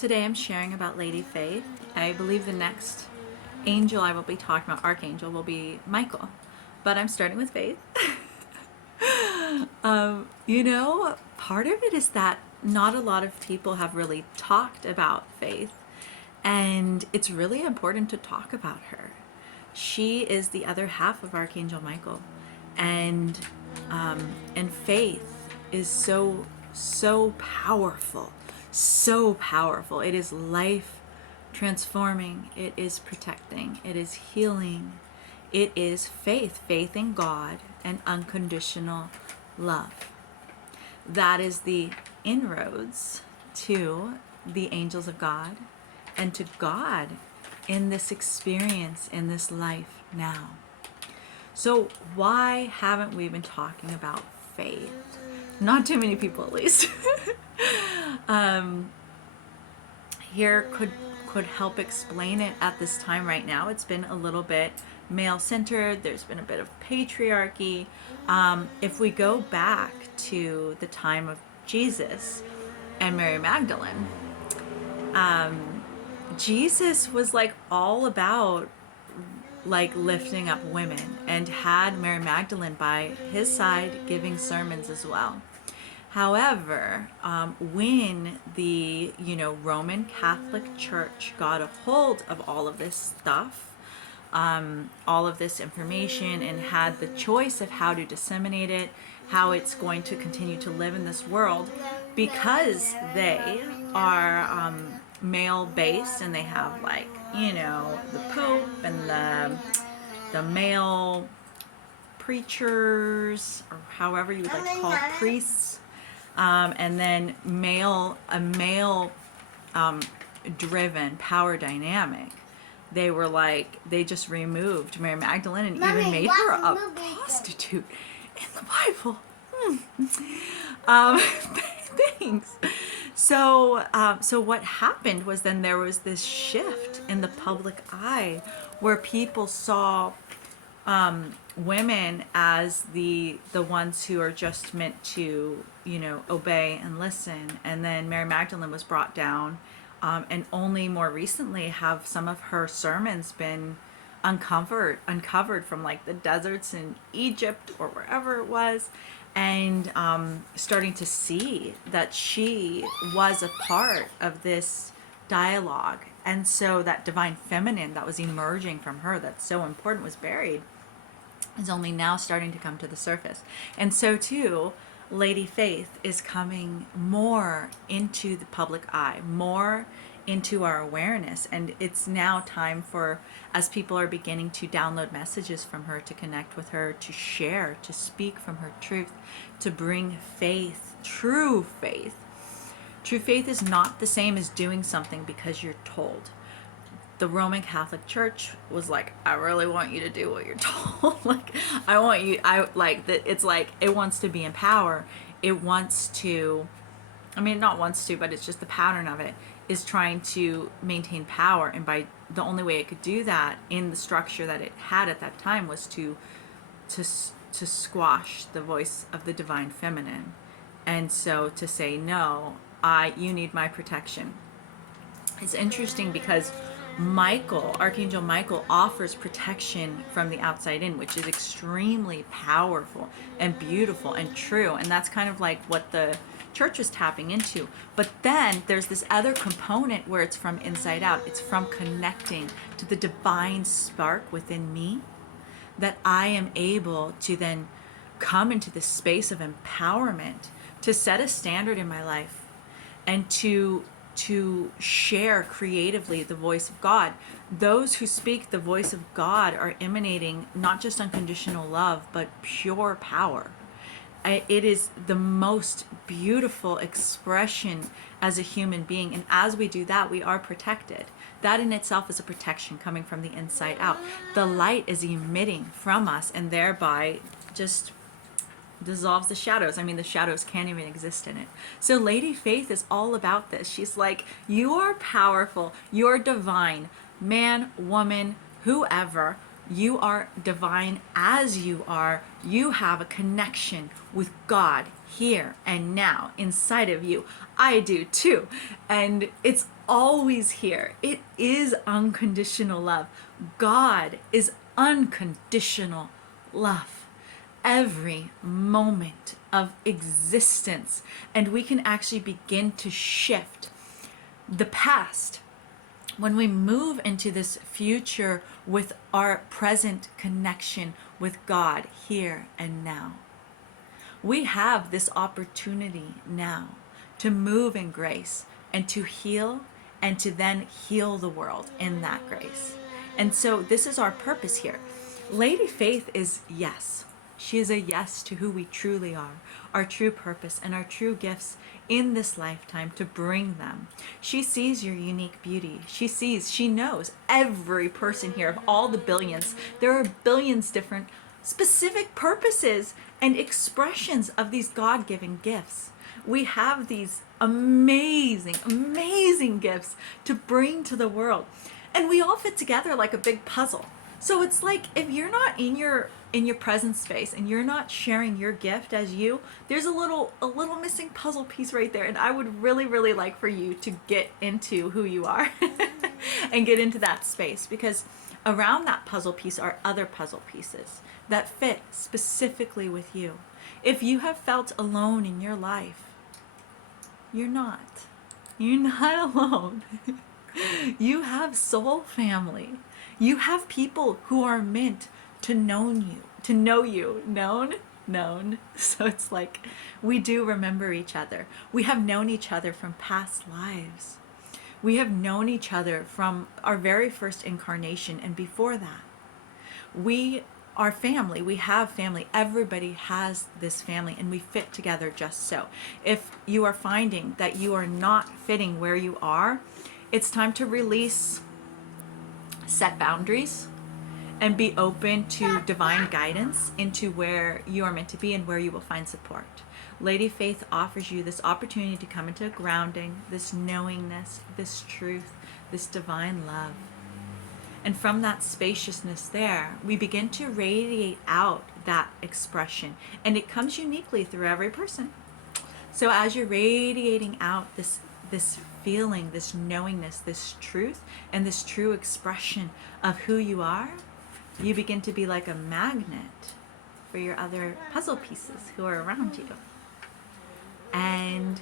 Today I'm sharing about Lady Faith. I believe the next angel I will be talking about, Archangel, will be Michael. But I'm starting with Faith. Part of it is that not a lot of people have really talked about Faith, and it's really important to talk about her. She is the other half of Archangel Michael, and and Faith is so powerful, so powerful. It is life transforming. It is protecting. It is healing. It is faith in God and unconditional love. That is the inroads to the angels of God and to God in this experience, in this life now. So why haven't we been talking about faith? Not too many people, at least. Here could help explain it at this time right now. It's been a little bit male-centered. There's been a bit of patriarchy. If we go back to the time of Jesus and Mary Magdalene, Jesus was like all about like lifting up women and had Mary Magdalene by his side giving sermons as well. However, when the Roman Catholic Church got a hold of all of this stuff, all of this information, and had the choice of how to disseminate it, how it's going to continue to live in this world, because they are male based and they have the Pope and the male preachers, or however you would like to call it, priests, and then a male driven power dynamic. They just removed Mary Magdalene and even made her a prostitute in the Bible. Thanks. So what happened was then there was this shift in the public eye where people saw women as the ones who are just meant to obey and listen. And then Mary Magdalene was brought down, and only more recently have some of her sermons been uncovered from like the deserts in Egypt or wherever it was, and starting to see that she was a part of this dialogue. And so that divine feminine that was emerging from her, that's so important, was buried, is only now starting to come to the surface. And so too, Lady Faith is coming more into the public eye, more into our awareness. And it's now time for, as people are beginning to download messages from her, to connect with her, to share, to speak from her truth, to bring faith, true faith. True faith is not the same as doing something because you're told. The Roman Catholic Church was like, I really want you to do what you're told. It's like, it wants to be in power. It wants to, not wants to, but it's just the pattern of it, is trying to maintain power. And by the only way it could do that in the structure that it had at that time was to squash the voice of the divine feminine. And so to say, no, you need my protection. It's interesting because Archangel Michael, offers protection from the outside in, which is extremely powerful and beautiful and true. And that's kind of like what the church was tapping into. But then there's this other component where it's from inside out. It's from connecting to the divine spark within me, that I am able to then come into this space of empowerment, to set a standard in my life, and to share creatively the voice of God. Those who speak the voice of God are emanating not just unconditional love, but pure power. It is the most beautiful expression as a human being. And as we do that, we are protected. That in itself is a protection coming from the inside out. The light is emitting from us and thereby just dissolves the shadows. The shadows can't even exist in it. So Lady Faith is all about this. She's like, you are powerful, you're divine, man, woman, whoever, You are divine as you are. You have a connection with God here and now inside of you. I do too. And it's always here. It is unconditional love. God is unconditional love. Every moment of existence. And we can actually begin to shift the past when we move into this future with our present connection with God here and now. We have this opportunity now to move in grace and to heal and to then heal the world in that grace. And so this is our purpose here. Lady Faith is yes. She is a yes to who we truly are, our true purpose and our true gifts in this lifetime to bring them. She sees your unique beauty. She knows every person here of all the billions. There are billions different specific purposes and expressions of these God-given gifts. We have these amazing, amazing gifts to bring to the world. And we all fit together like a big puzzle. So it's like if you're not in your present space and you're not sharing your gift as you, there's a little missing puzzle piece right there. And I would really, really like for you to get into who you are and get into that space, because around that puzzle piece are other puzzle pieces that fit specifically with you. If you have felt alone in your life, you're not. You're not alone. You have soul family. You have people who are meant to know you. Known. So it's like we do remember each other. We have known each other from past lives. We have known each other from our very first incarnation and before that. We are family. We have family. Everybody has this family and we fit together just so. If you are finding that you are not fitting where you are, it's time to release, set boundaries, and be open to divine guidance into where you are meant to be and where you will find support. Lady Faith offers you this opportunity to come into grounding, this knowingness, this truth, this divine love. And from that spaciousness there, we begin to radiate out that expression. And it comes uniquely through every person. So as you're radiating out this feeling, this knowingness, this truth, and this true expression of who you are, you begin to be like a magnet for your other puzzle pieces who are around you. And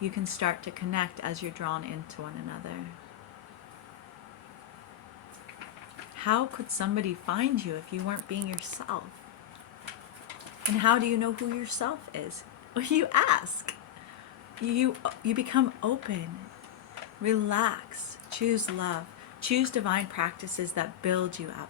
you can start to connect as you're drawn into one another. How could somebody find you if you weren't being yourself? And how do you know who yourself is? Well, you ask. You become open, relax, choose love, choose divine practices that build you up.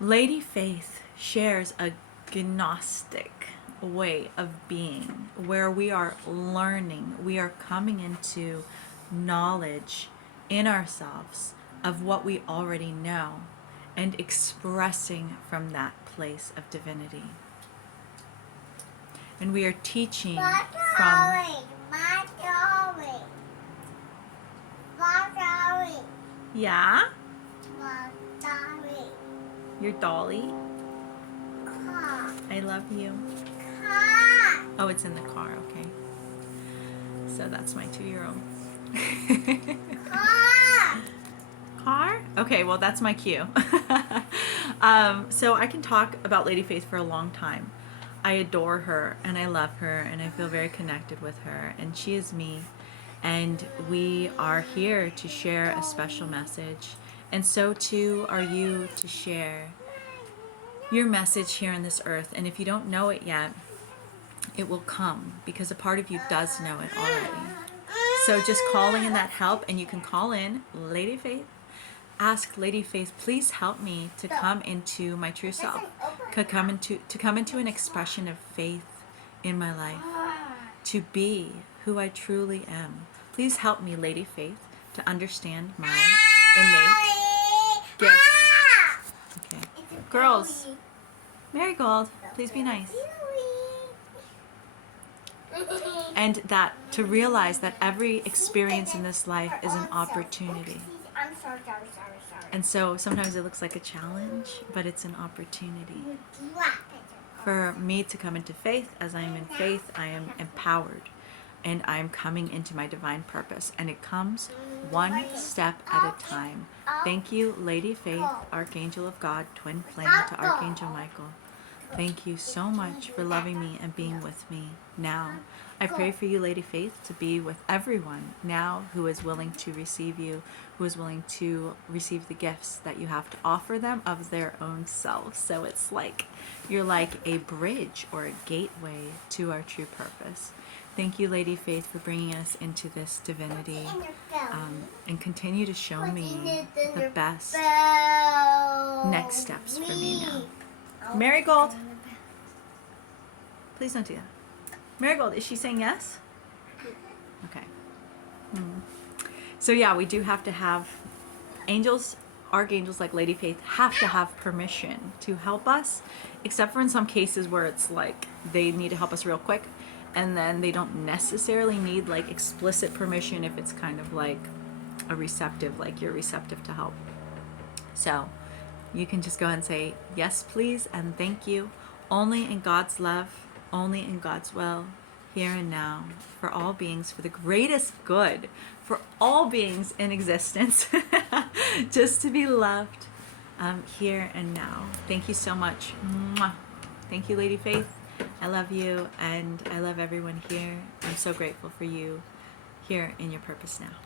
Lady Faith shares a Gnostic way of being where we are learning, we are coming into knowledge in ourselves of what we already know and expressing from that place of divinity. And we are teaching from... Yeah? Your dolly? I love you. Oh, it's in the car, okay. So that's my 2-year-old. Car? Okay, well that's my cue. So I can talk about Lady Faith for a long time. I adore her and I love her and I feel very connected with her, and she is me. And we are here to share a special message. And so too are you to share your message here on this earth. And if you don't know it yet, it will come, because a part of you does know it already. So just calling in that help, and you can call in Lady Faith. Ask Lady Faith, please help me to come into my true self, to come into an expression of faith in my life, to be who I truly am. Please help me, Lady Faith, to understand my innate gifts. Okay. Girls, Marigold, please be nice. And that to realize that every experience in this life is an opportunity. I'm sorry. And so sometimes it looks like a challenge, but it's an opportunity for me to come into faith. As I am in faith, I am empowered and I am coming into my divine purpose. And it comes one step at a time. Thank you, Lady Faith, Archangel of God, twin flame to Archangel Michael. Thank you so much for loving me and being with me now. I pray for you, Lady Faith, to be with everyone now who is willing to receive you, who is willing to receive the gifts that you have to offer them of their own selves. So it's like you're like a bridge or a gateway to our true purpose. Thank you, Lady Faith, for bringing us into this divinity, and continue to show me the best next steps for me now. Marigold, please don't do that. Marigold, is she saying yes? Okay. So yeah, we do have to have angels, archangels like Lady Faith have to have permission to help us, except for in some cases where it's like they need to help us real quick, and then they don't necessarily need like explicit permission if it's kind of like a receptive, like you're receptive to help. So you can just go ahead and say yes please and thank you, only in God's love, only in God's will, here and now, for all beings, for the greatest good, for all beings in existence, just to be loved here and now. Thank you so much. Mwah. Thank you, Lady Faith. I love you, and I love everyone here. I'm so grateful for you here in your purpose now.